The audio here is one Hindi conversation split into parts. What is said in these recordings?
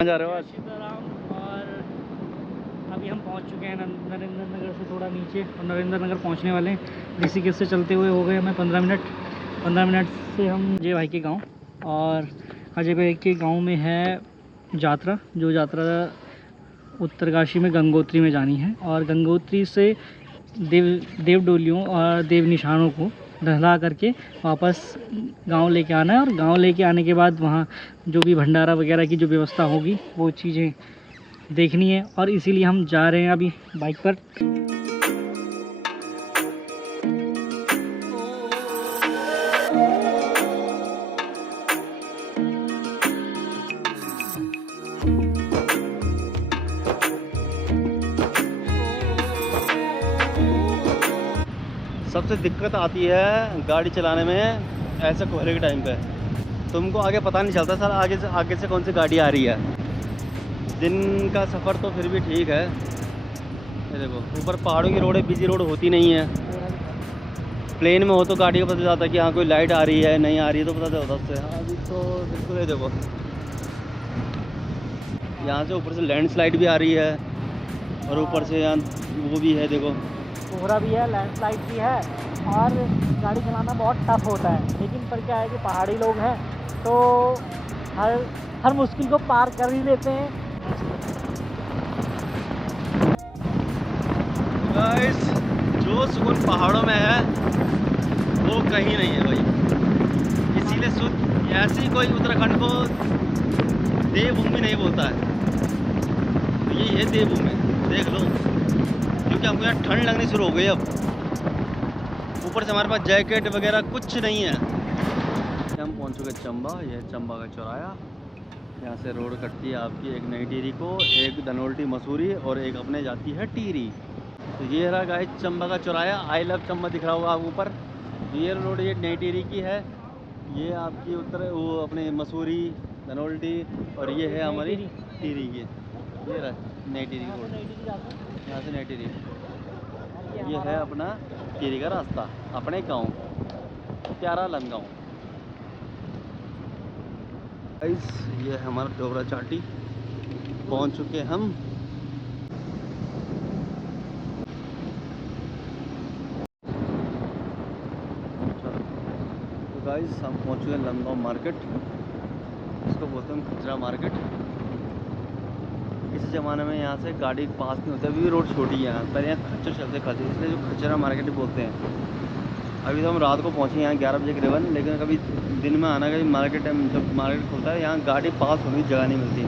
जा रहे हो आज? सीताराम। और अभी हम पहुंच चुके हैं नरेंद्र नगर से थोड़ा नीचे, और नरेंद्र नगर पहुंचने वाले हैं। ऋषिकेश से चलते हुए हो गए हमें 15 मिनट। 15 मिनट से हम अजय भाई के गांव, और अजय भाई के गांव में है यात्रा, जो यात्रा उत्तरकाशी में गंगोत्री में जानी है। और गंगोत्री से देव डोलियों और देव निशानों को ढला करके वापस गांव लेके आना है। और गांव लेके आने के बाद वहाँ जो भी भंडारा वगैरह की जो व्यवस्था होगी वो चीज़ें देखनी है, और इसीलिए हम जा रहे हैं अभी बाइक पर। सबसे दिक्कत आती है गाड़ी चलाने में ऐसे कोहरे के टाइम पे, तुमको आगे पता नहीं चलता सर आगे से कौन सी गाड़ी आ रही है। दिन का सफ़र तो फिर भी ठीक है। ये देखो ऊपर पहाड़ों की रोडें, बिजी रोड होती नहीं है। प्लेन में हो तो गाड़ी का पता चलता है कि हाँ कोई लाइट आ रही है नहीं आ रही है, तो पता चलता उससे। अभी तो बिल्कुल ये देखो यहाँ से ऊपर से लैंडस्लाइड भी आ रही है, और ऊपर से यहाँ वो भी है, देखो कोहरा भी है, लैंडस्लाइड भी है, और गाड़ी चलाना बहुत टफ होता है। लेकिन पर क्या है कि पहाड़ी लोग हैं तो हर मुश्किल को पार कर ही लेते हैं। गाइस जो सुकून पहाड़ों में है वो कहीं नहीं है भाई। इसीलिए ऐसी कोई उत्तराखंड को देवभूमि नहीं बोलता है, तो यही है देवभूमि। देख लो, क्योंकि हमको यहाँ ठंड लगनी शुरू हो गई अब। ऊपर से हमारे पास जैकेट वगैरह कुछ नहीं है। हम पहुँच चुके चंबा। यह है चंबा का चौराया। यहाँ से रोड कटती है आपकी एक नई टिहरी को, एक धनोल्टी मसूरी, और एक अपने जाती है टिहरी। तो ये रहा गाइस चंबा का चौराया। आई लव चंबा दिख रहा होगा आप ऊपर। ये रोड ये नई टिहरी की है, ये आपकी वो अपने मसूरी, धनोल्टी, और ये है हमारी टिहरी की। ये रहा नई टिहरी रोड, यहाँ से नई टिहरी। ये है अपना टिहरी का रास्ता, अपने गाँव प्यारा लंगाँव। ये है हमारा डोबरा चाटी, पहुंच चुके हम। तो गाइस हम पहुंच चुके हैं लंगाँव मार्केट। इसको बोलते हैं खचरा मार्केट। किसी ज़माने में यहाँ से गाड़ी पास नहीं होती, अभी भी रोड छोटी है यहाँ पर, यहाँ खच्चर चलते खाते, इसलिए जो खचरा मार्केट बोलते हैं। अभी तो हम रात को पहुँचे यहाँ 11 बजे करीबन, लेकिन कभी दिन में आना, कभी मार्केट टाइम जब मार्केट खुलता है यहाँ गाड़ी पास होने की जगह नहीं मिलती।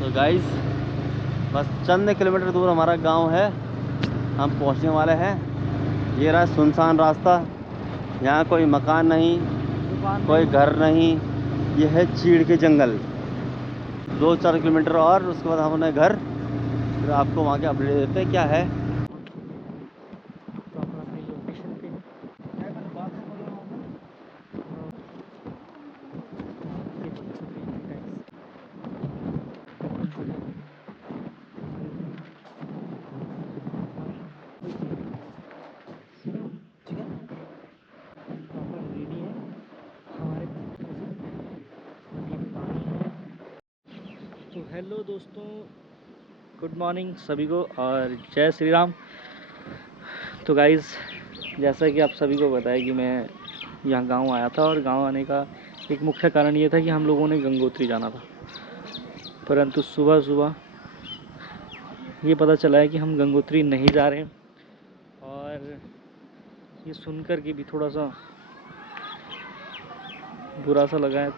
तो गाइस बस चंद किलोमीटर दूर हमारा गांव है, हम पहुंचने वाले हैं। ये रहा सुनसान रास्ता, यहाँ कोई मकान नहीं, कोई घर नहीं, ये है चीड़ के जंगल। 2-4 किलोमीटर और उसके बाद हम अपने घर, फिर आपको वहाँ के अपडेट देते हैं क्या है। तो हेलो दोस्तों, गुड मॉर्निंग सभी को, और जय श्री राम। तो गाइज़ जैसा कि आप सभी को पता है कि मैं यहाँ गांव आया था, और गांव आने का एक मुख्य कारण ये था कि हम लोगों ने गंगोत्री जाना था। परंतु सुबह सुबह ये पता चला है कि हम गंगोत्री नहीं जा रहे हैं, और ये सुनकर के भी थोड़ा सा बुरा सा लगा है।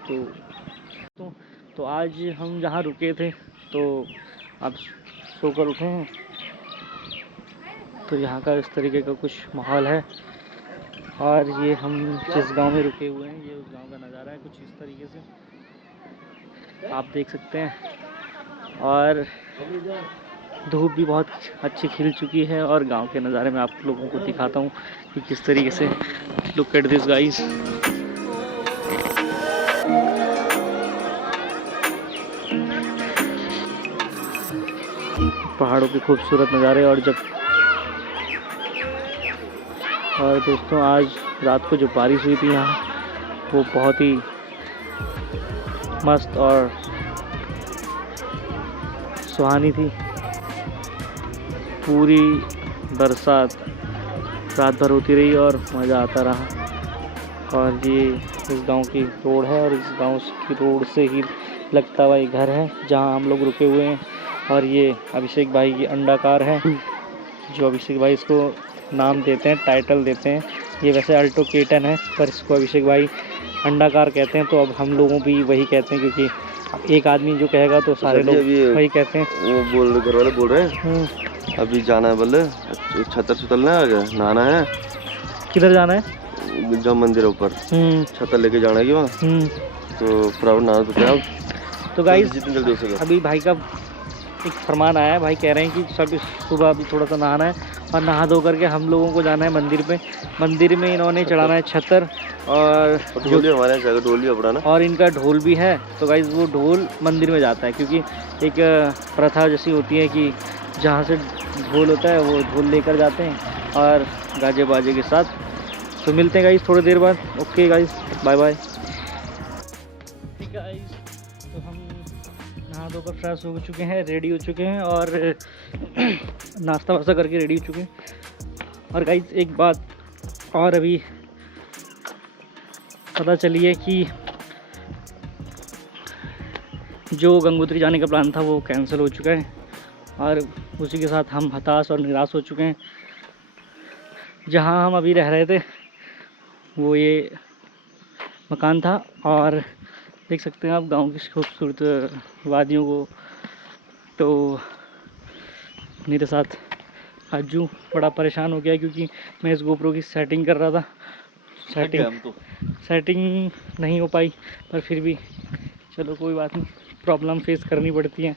तो आज हम जहाँ रुके थे, तो अब सोकर उठे हैं, तो यहाँ का इस तरीके का कुछ माहौल है। और ये हम जिस गांव में रुके हुए हैं, ये उस गांव का नज़ारा है कुछ इस तरीके से आप देख सकते हैं। और धूप भी बहुत अच्छी खिल चुकी है, और गांव के नज़ारे में आप लोगों को दिखाता हूँ कि किस तरीके से। Look at this guys. पहाड़ों के खूबसूरत नज़ारे। और दोस्तों आज रात को जो बारिश हुई थी यहाँ, वो बहुत ही मस्त और सुहानी थी। पूरी बरसात रात भर होती रही और मज़ा आता रहा। और ये इस गांव की रोड है और इस गांव की रोड से ही लगता हुआ एक घर है जहां हम लोग रुके हुए हैं। और ये अभिषेक भाई की अंडाकार है, जो अभिषेक भाई इसको नाम देते हैं, टाइटल देते हैं। ये वैसे अल्टो केटन है पर इसको अभिषेक भाई अंडाकार कहते हैं। तो अब हम लोगों भी वही कहते हैं, क्योंकि एक आदमी जो कहेगा तो सारे लोग वही कहते हैं। वो घर वाले बोल रहे हैं अभी जाना है, बोले छतर सुतलना है, नहाना है। किधर जाना है? जब मंदिर ऊपर छतर लेके जाना है कि वहाँ, तो फिर नहा तो तो गाइस जितनी जल्दी हो सके। अभी भाई का एक फरमान आया है, भाई कह रहे हैं कि सब सुबह अभी थोड़ा सा नहाना है और नहा धो करके हम लोगों को जाना है मंदिर पे। मंदिर में इन्होंने चढ़ाना है छतर और ढोली हमारे यहाँ ढोली अपना ना, और इनका ढोल भी है। तो गाइस वो ढोल मंदिर में जाता है, क्योंकि एक प्रथा जैसी होती है कि जहाँ से ढोल होता है वो ढोल लेकर जाते हैं और गाजे बाजे के साथ। तो मिलते हैं गाइस थोड़ी देर बाद। Okay guys, bye bye. Guys तो हम नहा धोकर फ्रेश हो चुके हैं, रेडी हो चुके हैं और नाश्ता वास्ता करके रेडी हो चुके हैं। और गाइस एक बात और अभी पता चली है कि जो गंगोत्री जाने का प्लान था वो कैंसिल हो चुका है और उसी के साथ हम हताश और निराश हो चुके हैं। जहाँ हम अभी रह रहे थे वो ये मकान था और देख सकते हैं आप गांव की खूबसूरत वादियों को। तो मेरे साथ अज्जू बड़ा परेशान हो गया क्योंकि मैं इस गोप्रो की सेटिंग कर रहा था। सेटिंग नहीं हो पाई, पर फिर भी चलो कोई बात नहीं, प्रॉब्लम फेस करनी पड़ती है,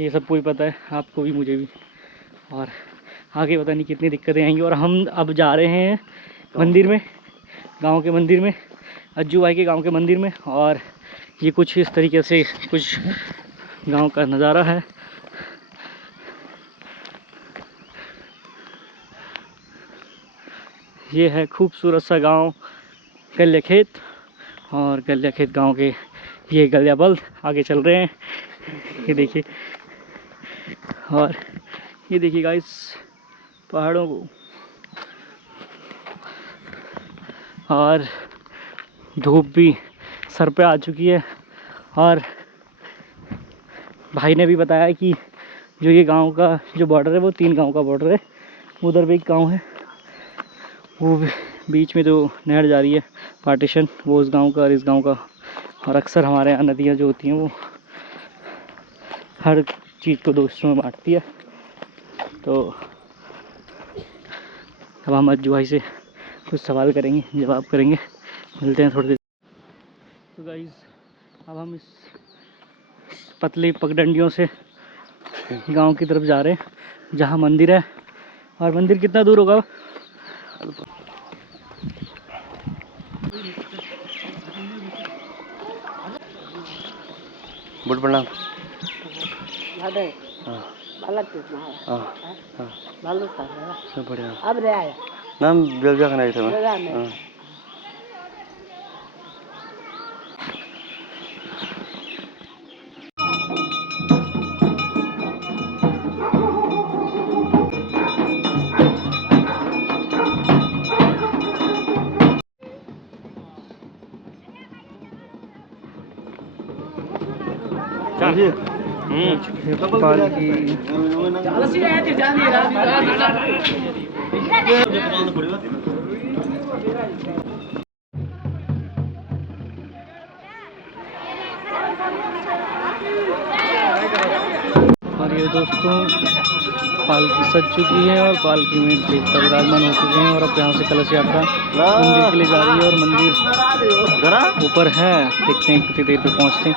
ये सबको ही पता है, आपको भी मुझे भी। और आगे पता नहीं कितनी दिक्कतें आएंगी। और हम अब जा रहे हैं मंदिर में, गांव के मंदिर में, अज्जू भाई के गांव के मंदिर में। और ये कुछ इस तरीके से कुछ गांव का नज़ारा है। ये है खूबसूरत सा गांव गल्या खेत, और गल्या खेत गांव के ये गल्या बल्द आगे चल रहे हैं, ये देखिए। और ये देखिए गाइस पहाड़ों को, और धूप भी सर पे आ चुकी है। और भाई ने भी बताया कि जो ये गांव का जो बॉर्डर है वो 3 गांव का बॉर्डर है। उधर भी एक गांव है, वो बीच में जो नहर जा रही है पार्टीशन, वो उस गांव का और इस गांव का। और अक्सर हमारे यहाँ नदियाँ जो होती हैं वो हर चीज़ को 2 हिस्सों में बांटती है। तो अब हम अज्जू भाई से कुछ सवाल करेंगे, जवाब करेंगे, मिलते हैं थोड़ी देर। तो गाइस अब हम इस पतली पगडंडियों से गांव की तरफ जा रहे हैं जहां मंदिर है। और मंदिर कितना दूर होगा? बहुत प्रणाम। सब बढ़िया। अब रे आया नाम बेलजा खाना था मैं। और ये दोस्तों पालकी सज चुकी है और पालकी में देवता विराजमान हो चुके हैं। और अब यहाँ से कलश यात्रा मंदिर के लिए जा रही है और मंदिर ऊपर है, देखते हैं कितनी देर पे पहुँचते हैं।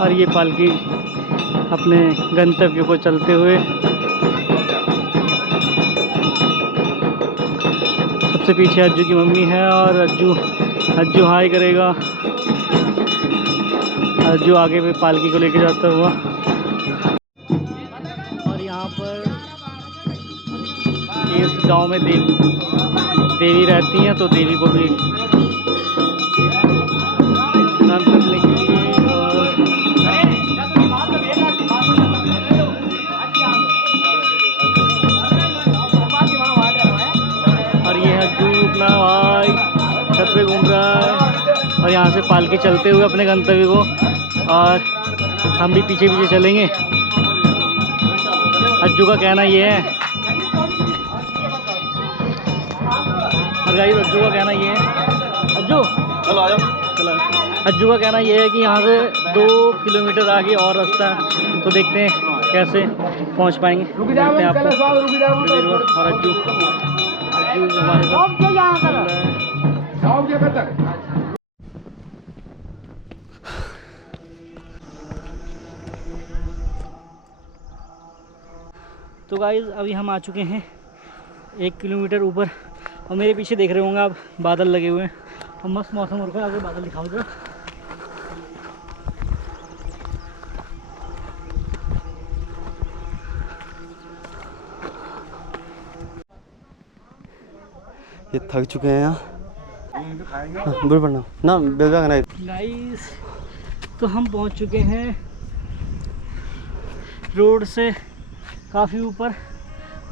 और ये पालकी अपने गंतव्य को चलते हुए सबसे पीछे अज्जू की मम्मी है और अज्जू हाई करेगा। अज्जू आगे में पालकी को लेके जाता हुआ। और यहाँ पर इस गांव में देवी रहती हैं, तो देवी को भी पे घूम रहा है और यहाँ से पालकी चलते हुए अपने गंतव्य को, और हम भी पीछे पीछे चलेंगे। अज्जू का कहना ये है, और गाइस अज्जू का कहना ये है, अज्जू चलो आ जाओ। चलो, अज्जू का कहना ये है कि यहाँ से 2 किलोमीटर आगे और रास्ता है, तो देखते हैं कैसे पहुँच पाएंगे। देखते हैं आपको और अज्जू हमारे साथ। तो गाइस अभी हम आ चुके हैं 1 किलोमीटर ऊपर, और मेरे पीछे देख रहे होंगे आप बादल लगे हुए हैं और मस्त मौसम हो रखा है। आगे बादल दिखाओ जरा। ये थक चुके हैं यहाँ। बुढ़ पड़ना ना बेगा ना। गाइस तो हम पहुंच चुके हैं रोड से काफ़ी ऊपर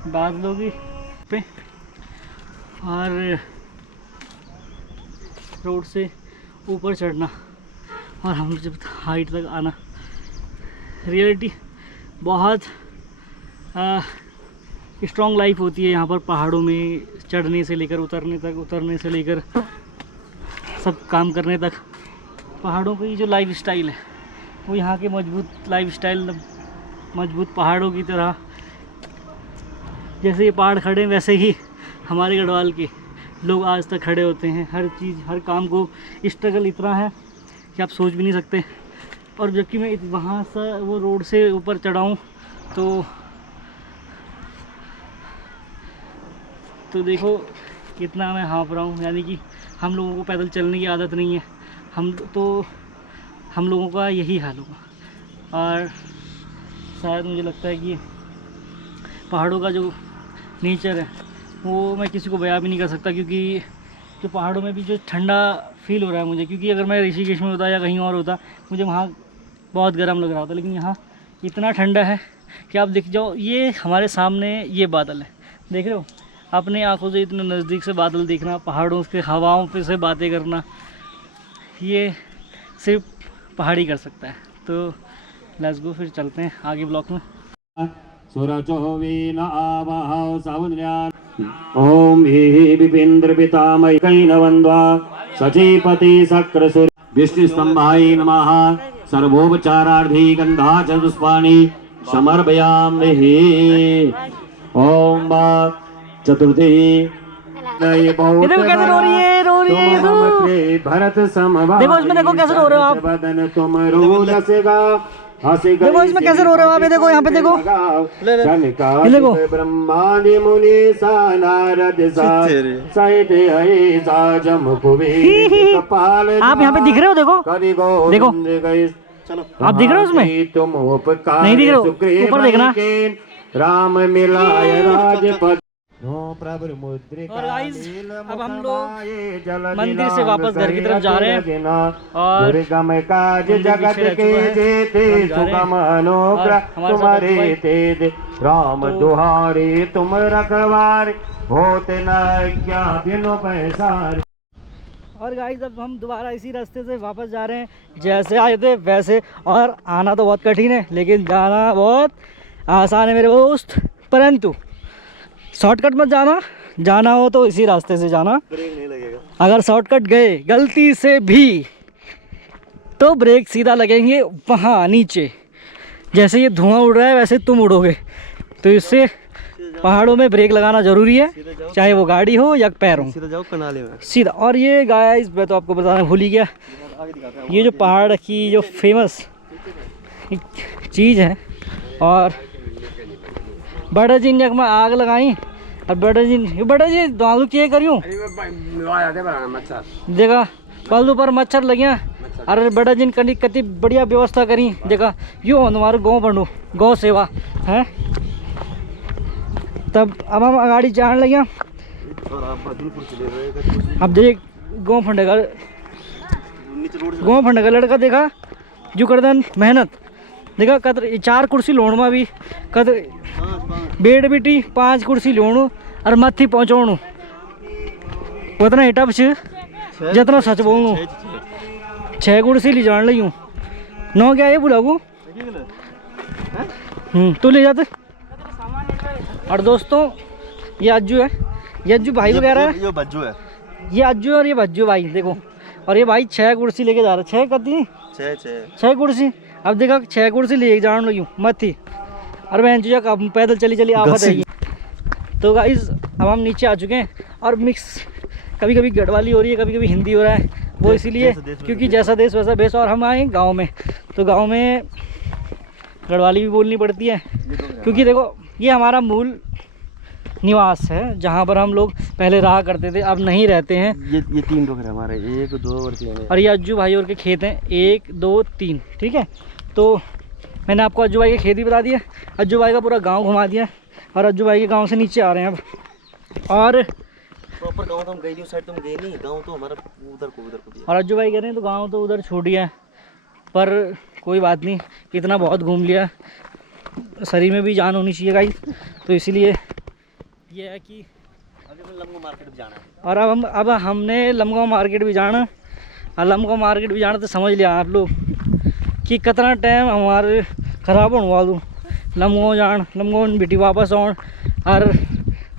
बादलों की पे, और रोड से ऊपर चढ़ना और हम जब हाइट तक आना, रियलिटी बहुत स्ट्रॉन्ग लाइफ होती है यहाँ पर पहाड़ों में, चढ़ने से लेकर उतरने तक, उतरने से लेकर सब काम करने तक। पहाड़ों की जो लाइफ स्टाइल है वो यहाँ के मजबूत लाइफ स्टाइल, मजबूत पहाड़ों की तरह, जैसे ये पहाड़ खड़े वैसे ही हमारे गढ़वाल के लोग आज तक खड़े होते हैं। हर चीज़, हर काम को स्ट्रगल इतना है कि आप सोच भी नहीं सकते। और जबकि मैं वहाँ से वो रोड से ऊपर चढ़ाऊँ तो देखो कितना मैं हाँफ रहा हूँ। यानी कि हम लोगों को पैदल चलने की आदत नहीं है, हम लोगों का यही हाल होगा। और शायद मुझे लगता है कि पहाड़ों का जो नेचर है वो मैं किसी को बयां भी नहीं कर सकता, क्योंकि जो पहाड़ों में भी जो ठंडा फील हो रहा है मुझे, क्योंकि अगर मैं ऋषिकेश में होता या कहीं और होता मुझे वहाँ बहुत गर्म लग रहा होता, लेकिन यहाँ इतना ठंडा है कि आप देख जाओ, ये हमारे सामने ये बादल है, देख रहे हो अपने आँखों से, इतने नज़दीक से बादल देखना, पहाड़ों के हवाओं पे से बातें करना, ये सिर्फ पहाड़ी कर सकता है। तो लेट्स गो, फिर चलते हैं आगे ब्लॉक में। ओम हे विपिंद्र पितामह कैनवंद्वा सचीपति शक्रसुर विष्णु स्तंभाय नमः। सर्वोपचारार्थी गंधा चतुष्पाणि समर्पयामि। ओम चतुर्थी देखो कैसे रो रही है, रो रही है भरत समवा। देखो इसमें, देखो कैसे रो रहे हो आप, बदन तुम रो लसेगा, देखो इसमें कैसे रो रहे हो आप, ये देखो यहाँ पे देखो, देखो ब्रह्मादि मुनि सा नारद सा सहित ऐसा जम कुबेर कपाल। आप यहाँ पे दिख रहे हो, देखो देखो, आप दिख रहे हो उसमें, तुम उपकार नहीं दिख रहे हो, ऊपर देखना। राम मिलाय राजपद। और गाइस अब हम लोग मंदिर से वापस घर की तरफ जा रहे हैं, और जगत के जेते सुगम अनुग्रह तुम्हारे तेज राम दुहारे तुम रखवारे होते न क्या दिनों पैसार। और गाइस अब हम दोबारा इसी रास्ते से वापस जा रहे हैं, जैसे आए थे वैसे। और आना तो बहुत कठिन है लेकिन जाना बहुत आसान है मेरे दोस्त, परंतु शॉर्टकट मत जाना, जाना हो तो इसी रास्ते से जाना। ब्रेक नहीं लगेगा, अगर शॉर्टकट गए गलती से भी तो ब्रेक सीधा लगेंगे वहाँ नीचे। जैसे ये धुआं उड़ रहा है वैसे तुम उड़ोगे, तो इससे पहाड़ों में ब्रेक लगाना ज़रूरी है, चाहे वो गाड़ी हो या पैर हो। सीधा जाओ कनाले में सीधा। और ये गाइस मैं तो आपको बताना भूल ही गया, ये जो पहाड़ की जो फेमस चीज़ है, और बड़ा जी ने मैं आग लगाई, और बड़ा जी दालू के करियो देखा पल्लू पर मच्छर लगिया। अरे बड़ा जी कभी कति बढ़िया व्यवस्था करी, देखा यो हमारे गाँव बनू गौ सेवा है। तब अब हम गाड़ी जान लगे, अब देख गाँव फंडे का लड़का देखा जो करदन मेहनत, देखा कद 4 कुर्सी लोणवा भी, कद बेड बिटी 5 कुर्सी लोणू और मत्थी पहुँचाणू उतना हिटा बस जितना सच बोलूँ 6 कुर्सी ले जान ली हूँ 9 क्या ये बुलाऊ तो ले जाते। और दोस्तों ये अज्जू है, ये अज्जू भाई वगैरह है, ये बज्जू है, ये अज्जू और ये बज्जू भाई देखो। और ये भाई 6 कुर्सी लेके जा रहा है। 6 कती 6 कुर्सी। अब देखा 6 कुर्सी ले जान लगी मत थी। और मैं जो अब पैदल चली चली आफत है। तो गाइस अब हम नीचे आ चुके हैं और मिक्स कभी कभी गढ़वाली हो रही है, कभी कभी हिंदी हो रहा है, वो इसीलिए क्योंकि जैसा देश वैसा भेष। और हम आए गाँव में, तो गाँव में गढ़वाली भी बोलनी पड़ती है क्योंकि देखो ये हमारा मूल निवास है जहाँ पर हम लोग पहले रहा करते थे, अब नहीं रहते हैं। ये 3 लोग हैं हमारे, 1 2 और 3 और ये अज्जू भाई और के खेत हैं 1 2 3। ठीक है, तो मैंने आपको अज्जू भाई के खेत भी बता दिया, अज्जू भाई का पूरा गांव घुमा दिया। और अज्जू भाई के गांव से नीचे आ रहे हैं अब। और प्रॉपर गांव तो हम गए नहीं, उस साइड तो हम गए नहीं, गांव तो हमारा उधर को दिया। और अज्जू भाई कह रहे हैं तो गाँव तो उधर छोड़ दिया है, पर कोई बात नहीं, इतना बहुत घूम लिया, शरीर में भी जान होनी चाहिए गाइस। तो इसीलिए ये है कि अभी हमें लमगांव मार्केट भी जाना है। और अब हमने लमगांव मार्केट भी जाना। और लमगांव मार्केट भी जाना तो समझ लिया आप लोग कि कितना टाइम हमारे ख़राब होने वालू। लमगांव जान, लमगांव बेटी वापस आन और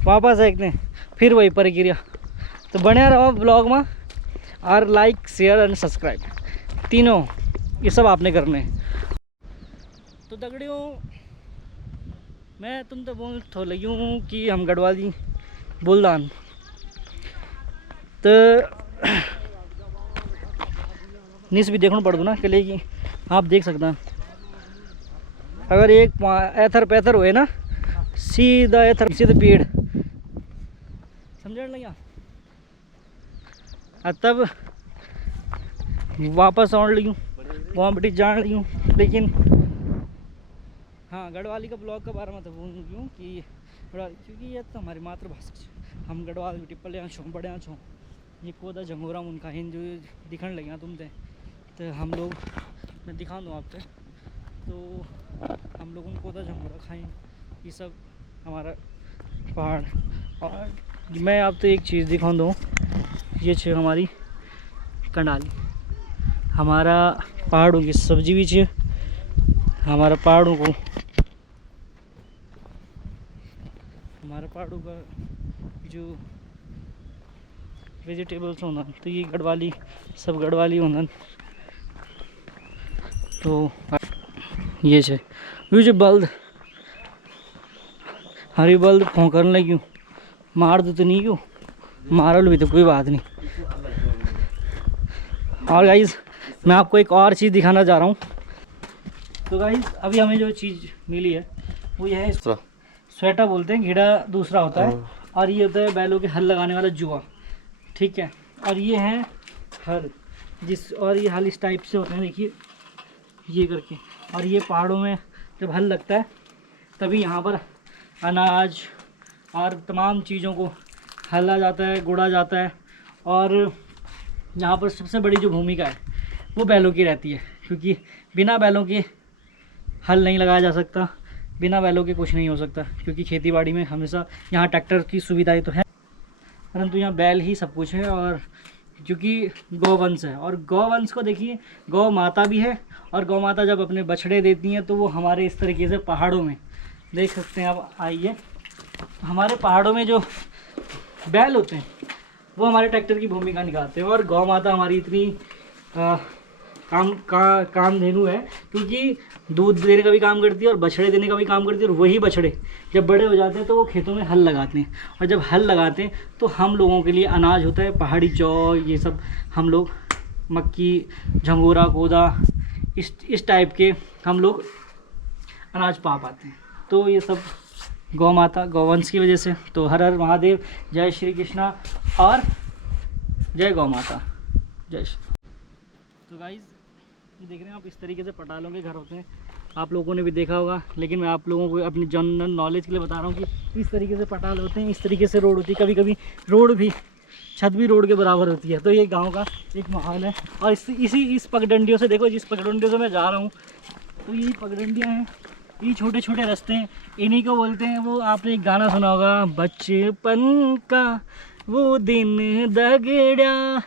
वापस देखते फिर वही प्रक्रिया। तो बने रहो ब्लॉग में और लाइक शेयर एंड सब्सक्राइब तीनों ये सब आपने करने। तो दगड़ियों मैं तुम तो बोल थो लगी हूँ कि हम गढ़वाली बोलदान। तो नीस भी देखना पड़ दो ना के कि आप देख सकते हैं। अगर एक ऐथर पैथर हुए ना सीधा ऐथर सीधे पेड़ समझ लगे तब वापस आने लगी हूँ वहाँ बेटी जान लगी हूँ। लेकिन हाँ गढ़वाली का ब्लॉग के बारे में तो बोल लगी हूँ कि क्योंकि ये तो हमारी मातृभाषा। हम गढ़वाल बेटी पले यहाँ छो बड़े यहाँ छो ये कोदा झंगोरा उनका हिंद जो दिखने लगे तुम तो हम लोग मैं दिखा दूँ आप पे। तो हम लोग उनको कोदा झंगोरा खाएँ, ये सब हमारा पहाड़। और मैं आप तो एक चीज़ दिखा दूँ, ये छे हमारी कंडाली, हमारा पहाड़ों की सब्जी भी छे, हमारा पहाड़ों को हमारे पहाड़ों का जो वेजिटेबल्स होना तो ये गढ़वाली सब गढ़वाली होना। तो ये छे ये जो बल्द हरी बल्द फोंकने लगी मार दो तो नहीं क्यों मारल भी तो कोई बात नहीं। और गाइस मैं आपको एक और चीज़ दिखाना चाह रहा हूँ। तो गाइस अभी हमें जो चीज़ मिली है वो यह है, स्वेटा बोलते हैं, घीड़ा दूसरा होता है और ये होता है बैलों के हल लगाने वाला जुआ। ठीक है, और ये है हल और ये हल इस टाइप से होते हैं, देखिए ये करके। और ये पहाड़ों में जब हल लगता है तभी यहाँ पर अनाज और तमाम चीज़ों को हला जाता है, गुड़ा जाता है। और यहाँ पर सबसे बड़ी जो भूमिका है वो बैलों की रहती है, क्योंकि बिना बैलों के हल नहीं लगाया जा सकता, बिना बैलों के कुछ नहीं हो सकता। क्योंकि खेतीबाड़ी में हमेशा यहाँ ट्रैक्टर की सुविधाएं तो है, परंतु यहाँ बैल ही सब कुछ है। और क्योंकि गौवंश है, और गौवंश को देखिए गौ माता भी है, और गौ माता जब अपने बछड़े देती हैं तो वो हमारे इस तरीके से पहाड़ों में देख सकते हैं आप। आइए, हमारे पहाड़ों में जो बैल होते हैं वो हमारे ट्रैक्टर की भूमिका निभाते हैं। और गौ माता हमारी इतनी कामधेनु है क्योंकि दूध देने का भी काम करती है और बछड़े देने का भी काम करती है। और वही बछड़े जब बड़े हो जाते हैं तो वो खेतों में हल लगाते हैं, और जब हल लगाते हैं तो हम लोगों के लिए अनाज होता है, पहाड़ी जौ, ये सब हम लोग मक्की, झंगोरा, कोदा, इस टाइप के हम लोग अनाज पा पाते हैं। तो ये सब गौ माता गौवंश की वजह से। तो हर हर महादेव, जय श्री कृष्णा और जय गौ माता, जय श्री। तो गाइज़ ये देख रहे हैं आप, इस तरीके से पटालों के घर होते हैं, आप लोगों ने भी देखा होगा। लेकिन मैं आप लोगों को अपनी जनरल नॉलेज के लिए बता रहा हूँ कि इस तरीके से पटाल होते हैं, इस तरीके से रोड होती है। कभी कभी रोड भी, छत भी रोड के बराबर होती है। तो ये गांव का एक माहौल है। और इस पगडंडियों से देखो, जिस पगडंडियों से मैं जा रहा हूँ तो ये पगडंडियाँ हैं, ये छोटे छोटे रास्ते हैं, इन्हीं को बोलते हैं। वो आपने एक गाना सुना होगा, बचपन का वो दिन दगड़ा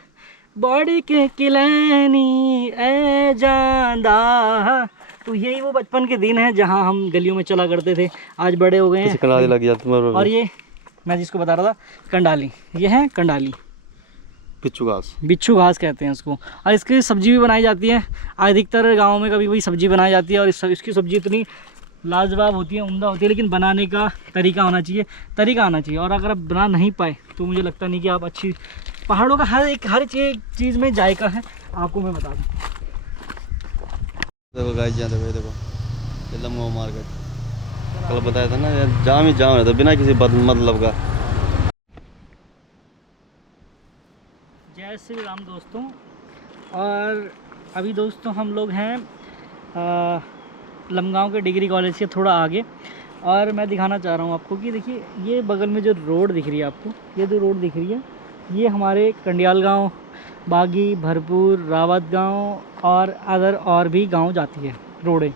बॉडी के किलैनी ए जानदा। तो यही वो बचपन के दिन है जहाँ हम गलियों में चला करते थे, आज बड़े हो गए हैं। कनाली लग गया तुम्हारे और ये मैं जिसको बता रहा था कंडाली, ये है कंडाली, बिच्छू घास। बिच्छू घास कहते हैं इसको। और इसकी सब्जी भी बनाई जाती है, अधिकतर गाँव में कभी कभी सब्जी बनाई जाती है। और इसकी सब्जी इतनी लाजवाब होती है, उम्दा होती है, लेकिन बनाने का तरीका आना चाहिए। और अगर आप बना नहीं पाए तो मुझे लगता नहीं कि आप अच्छी, पहाड़ों का हर चीज़ में जायका है, आपको मैं बता दूँ। देखो गाइस, यहाँ देखो, ये लम्बो मार्केट कल बताया था ना यार, जाम ही जाम रहता बिना किसी मतलब का। जय श्री राम दोस्तों। और अभी दोस्तों हम लोग हैं लमगांव के डिग्री कॉलेज से थोड़ा आगे, और मैं दिखाना चाह रहा हूँ आपको कि देखिए ये बगल में जो रोड दिख रही है आपको, ये जो रोड दिख रही है ये हमारे कंडियाल गांव, बागी, भरपूर, रावत गांव और भी गांव जाती है रोडें।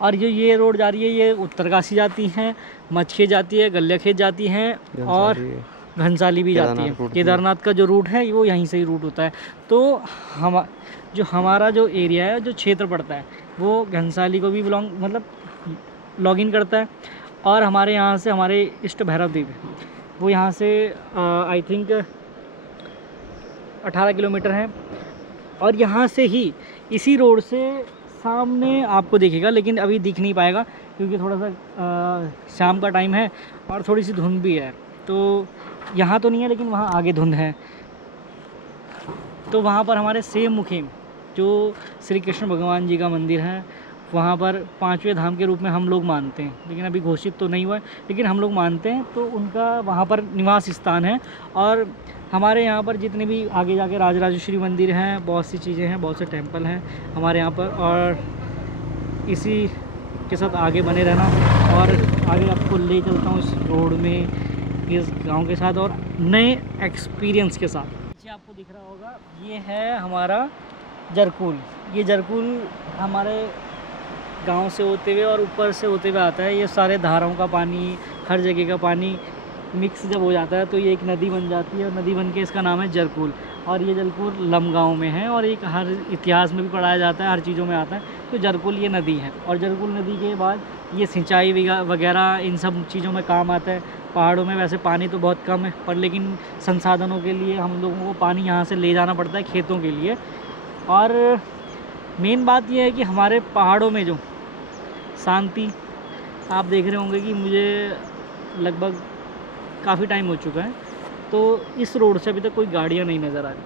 और ये रोड जा रही है, ये उत्तरकाशी जाती हैं, मचखे जाती है, गल्लेखेत जाती हैं और घनसाली भी जाती है। केदारनाथ का जो रूट है वो यहीं से ही रूट होता है। तो हमारा जो एरिया है, जो क्षेत्र पड़ता है, वो घनसाली को भी लॉगिन करता है। और हमारे यहाँ से हमारे इष्ट भैरव देव है, वो यहाँ से आई थिंक 18 किलोमीटर है। और यहाँ से ही इसी रोड से सामने आपको दिखेगा, लेकिन अभी दिख नहीं पाएगा क्योंकि थोड़ा सा शाम का टाइम है और थोड़ी सी धुंध भी है। तो यहाँ तो नहीं है, लेकिन वहाँ आगे धुंध है। तो वहाँ पर हमारे सेम मुखिम, जो श्री कृष्ण भगवान जी का मंदिर है, वहाँ पर 5वें धाम के रूप में हम लोग मानते हैं, लेकिन अभी घोषित तो नहीं हुआ है, लेकिन हम लोग मानते हैं। तो उनका वहाँ पर निवास स्थान है। और हमारे यहाँ पर जितने भी आगे जाके राजराजेश्वरी मंदिर हैं, बहुत सी चीज़ें हैं, बहुत से टेंपल हैं हमारे यहाँ पर। और इसी के साथ आगे बने रहना, और आगे आपको ले चलता हूँ इस रोड में, इस गांव के साथ और नए एक्सपीरियंस के साथ। पीछे आपको दिख रहा होगा ये है हमारा जरकुल। ये जरकुल हमारे गांव से होते हुए और ऊपर से होते हुए आता है। ये सारे धाराओं का पानी, हर जगह का पानी मिक्स जब हो जाता है तो ये एक नदी बन जाती है, और नदी बन के इसका नाम है जरकुल। और ये जरकुल लमगांव में है, और एक हर इतिहास में भी पढ़ाया जाता है, हर चीज़ों में आता है। तो जरकुल ये नदी है, और जरकुल नदी के बाद ये सिंचाई वगैरह इन सब चीज़ों में काम आता है। पहाड़ों में वैसे पानी तो बहुत कम है, पर लेकिन संसाधनों के लिए हम लोगों को पानी यहाँ से ले जाना पड़ता है खेतों के लिए। और मेन बात यह है कि हमारे पहाड़ों में जो शांति, आप देख रहे होंगे कि मुझे लगभग काफ़ी टाइम हो चुका है, तो इस रोड से अभी तक कोई गाड़ियाँ नहीं नज़र आ रही।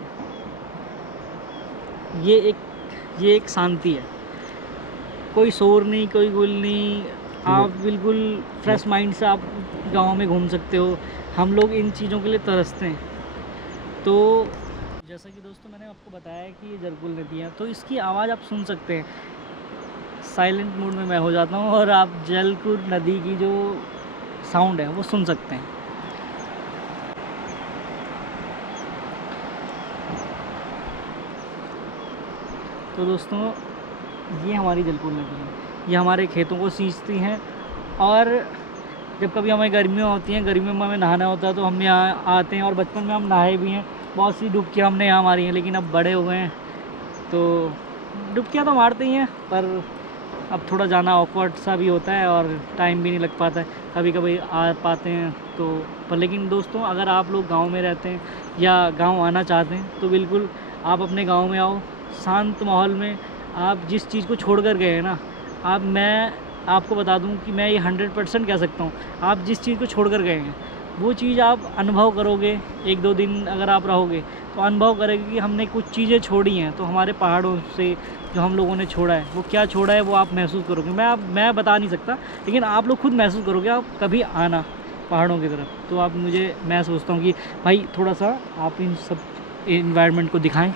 ये एक शांति है, कोई शोर नहीं, कोई गुल नहीं। आप बिल्कुल फ्रेश माइंड से आप गांव में घूम सकते हो। हम लोग इन चीज़ों के लिए तरसते हैं। तो जैसा कि दोस्तों मैंने आपको बताया कि ये जरकुल नदी है, तो इसकी आवाज़ आप सुन सकते हैं। साइलेंट मोड में मैं हो जाता हूँ और आप जरकुल नदी की जो साउंड है वो सुन सकते हैं। तो दोस्तों ये हमारी जरकुल नदी है, ये हमारे खेतों को सींचती हैं। और जब कभी हमें गर्मियाँ होती हैं, गर्मियों में हमें नहाना होता है तो हम यहाँ आते हैं, और बचपन में हम नहाए भी हैं, बहुत सी डुबकियाँ हमने यहाँ मारी हैं। लेकिन अब बड़े हो गए हैं तो डुबकियाँ तो मारते ही हैं, पर अब थोड़ा जाना ऑकवर्ड सा भी होता है और टाइम भी नहीं लग पाता है, कभी कभी आ पाते हैं तो। पर लेकिन दोस्तों अगर आप लोग गांव में रहते हैं या गांव आना चाहते हैं तो बिल्कुल आप अपने गांव में आओ, शांत माहौल में। आप जिस चीज़ को छोड़ कर गए हैं ना, मैं आपको बता दूं कि मैं ये 100% कह सकता हूँ, आप जिस चीज़ को छोड़ कर गए हैं वो चीज़ आप अनुभव करोगे। 1-2 दिन अगर आप रहोगे तो अनुभव करेंगे कि हमने कुछ चीज़ें छोड़ी हैं। तो हमारे पहाड़ों से जो हम लोगों ने छोड़ा है, वो क्या छोड़ा है वो आप महसूस करोगे। मैं बता नहीं सकता, लेकिन आप लोग खुद महसूस करोगे। आप कभी आना पहाड़ों की तरफ तो आप मैं सोचता हूँ कि भाई थोड़ा सा आप इन सब इन्वायरमेंट को दिखाएं।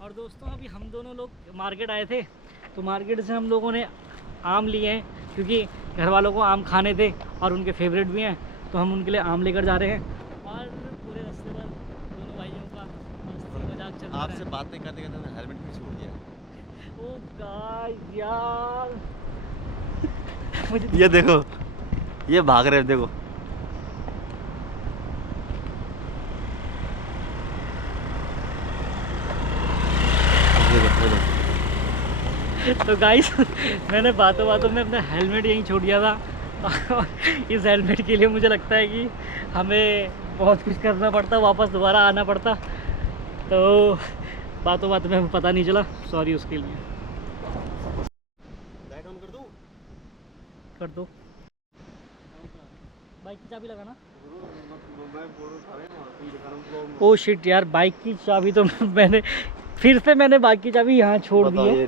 और दोस्तों अभी हम दोनों लोग मार्केट आए थे, तो मार्केट से हम लोगों ने आम लिए हैं क्योंकि घर वालों को आम खाने थे और उनके फेवरेट भी हैं, तो हम उनके लिए आम लेकर जा रहे हैं। और पूरे रास्ते पर दोनों भाइयों का मस्ती मजाक चल रहा है। आपसे बातें करते करते हेलमेट भी छोड़ दिया। ओ गाइस यार मुझे ये देखो, ये भाग रहे हैं, देखो। तो गाइस मैंने बातों बातों में अपना हेलमेट यहीं छोड़ दिया था। इस हेलमेट के लिए मुझे लगता है कि हमें बहुत कुछ करना पड़ता, वापस दोबारा आना पड़ता। तो बातों बातों में हमें पता नहीं चला, सॉरी उसके लिए। लाइट ऑन कर दूं? कर दो। बाइक की चाबी लगाना। ओ शिट यार, बाइक की चाबी तो मैंने फिर से बाइक की चाबी यहाँ छोड़ दी है।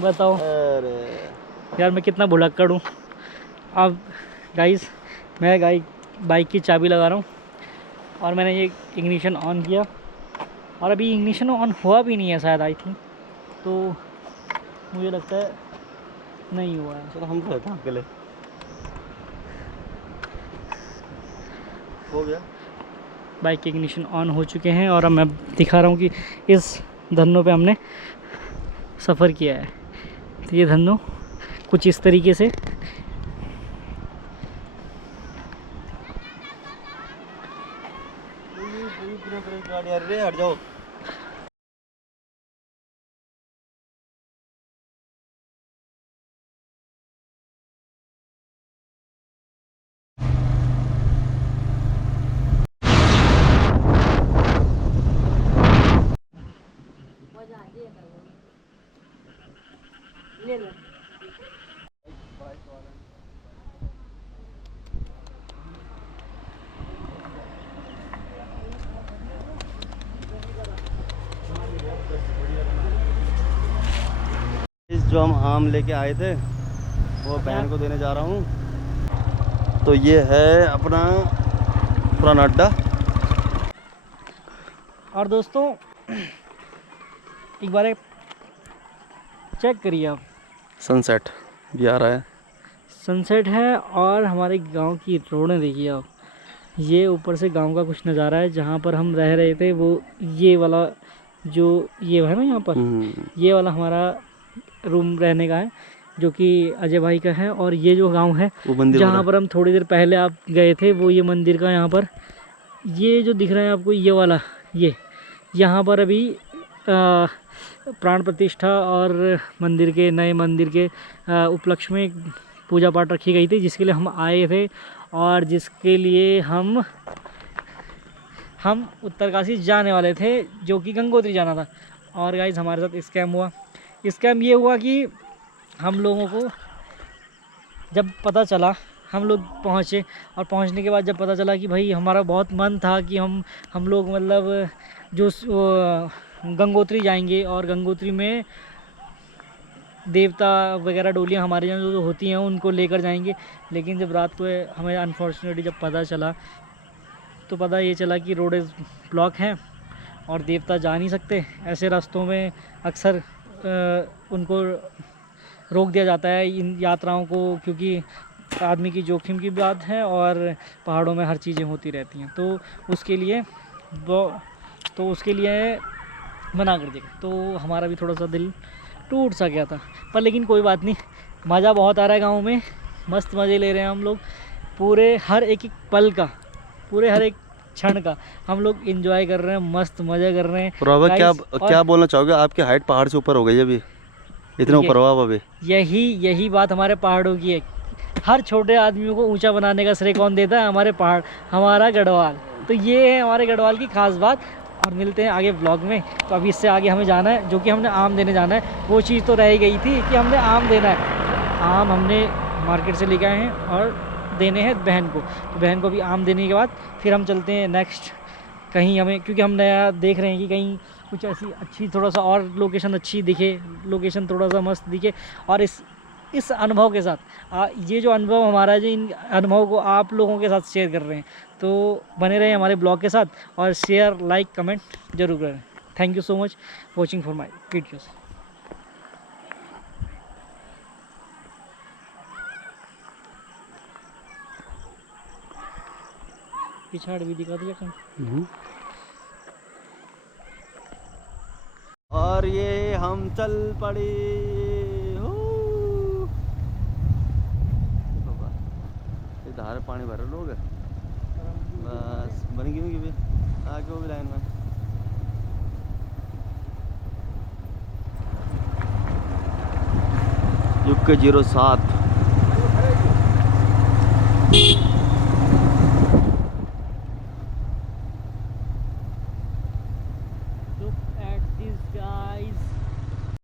बताओ अरे यार मैं कितना भुलक्कड़ हूँ। अब गाइस मैं बाइक की चाबी लगा रहा हूँ और मैंने ये इग्निशन ऑन किया और अभी इग्निशन ऑन हुआ भी नहीं है शायद, आई थिंक। तो मुझे लगता है नहीं हुआ है। चलो हम तो रहते हैं आपके लिए। हो गया। बाइक के इग्निशन ऑन हो चुके हैं और अब मैं दिखा रहा हूँ कि इस धन्नों पे हमने सफ़र किया है। तो ये धन्नो कुछ इस तरीके से अरे हट जाओ। जो हम आम लेके आए थे वो बहन को देने जा रहा हूँ। तो ये है अपना पुराना अड्डा। और दोस्तों एक बार चेक करिए आप, सनसेट भी आ रहा है। सनसेट है और हमारे गांव की रोडें देखिए आप। ये ऊपर से गांव का कुछ नज़ारा है। जहाँ पर हम रह रहे थे वो ये वाला जो ये है ना यहाँ पर, ये वाला हमारा रूम रहने का है जो कि अजय भाई का है। और ये जो गांव है जहाँ पर हम थोड़ी देर पहले आप गए थे वो ये मंदिर का, यहाँ पर ये जो दिख रहा है आपको ये वाला, ये यहाँ पर अभी प्राण प्रतिष्ठा और मंदिर के नए मंदिर के उपलक्ष्य में पूजा पाठ रखी गई थी, जिसके लिए हम आए थे और जिसके लिए हम उत्तरकाशी जाने वाले थे, जो कि गंगोत्री जाना था। और गाइस हमारे साथ स्कैम हुआ। स्कैम ये हुआ कि हम लोगों को जब पता चला, हम लोग पहुँचे और पहुँचने के बाद जब पता चला कि भाई हमारा बहुत मन था कि हम लोग मतलब जो गंगोत्री जाएंगे और गंगोत्री में देवता वगैरह डोलियाँ हमारे यहाँ जो होती हैं उनको लेकर जाएंगे। लेकिन जब रात को हमें अनफॉर्चुनेटली जब पता चला तो पता ये चला कि रोड ब्लॉक हैं और देवता जा नहीं सकते। ऐसे रास्तों में अक्सर उनको रोक दिया जाता है इन यात्राओं को, क्योंकि आदमी की जोखिम की बात है और पहाड़ों में हर चीज़ें होती रहती हैं। तो उसके लिए मना कर दिया। तो हमारा भी थोड़ा सा दिल टूट सा गया था, पर लेकिन कोई बात नहीं, मज़ा बहुत आ रहा है गाँव में। मस्त मज़े ले रहे हैं हम लोग, पूरे हर एक पल का, पूरे हर एक क्षण का हम लोग एंजॉय कर रहे हैं, मस्त मज़े कर रहे हैं। क्या बोलना चाहोगे? आपकी हाइट पहाड़ से ऊपर हो गई है अभी, इतना ऊपर हो आप अभी। यही बात हमारे पहाड़ों की है। हर छोटे आदमियों को ऊंचा बनाने का श्रेय कौन देता है? हमारे पहाड़, हमारा गढ़वाल। तो ये है हमारे गढ़वाल की खास बात। और मिलते हैं आगे ब्लॉग में। तो अभी इससे आगे हमें जाना है, जो कि हमने आम देने जाना है। वो चीज़ तो रह गई थी कि हमने आम देना है। आम हमने मार्केट से लेके आए हैं और देने हैं बहन को। तो बहन को भी आम देने के बाद फिर हम चलते हैं नेक्स्ट कहीं, हमें क्योंकि हम नया देख रहे हैं कि कहीं कुछ ऐसी अच्छी, थोड़ा सा और लोकेशन अच्छी दिखे, लोकेशन थोड़ा सा मस्त दिखे। और इस अनुभव के साथ ये जो अनुभव हमारा है, जो इन अनुभव को आप लोगों के साथ शेयर कर रहे हैं। तो बने रहे हमारे ब्लॉग के साथ और शेयर, लाइक, कमेंट जरूर करें। Thank you so much watching for my videos. पिछाड़ भी दिखा दिया कम। और ये हम चल पड़े हो। ये धार पानी भर लोग बस बन गई होगी भी आगे होगी लाइन में। UK 07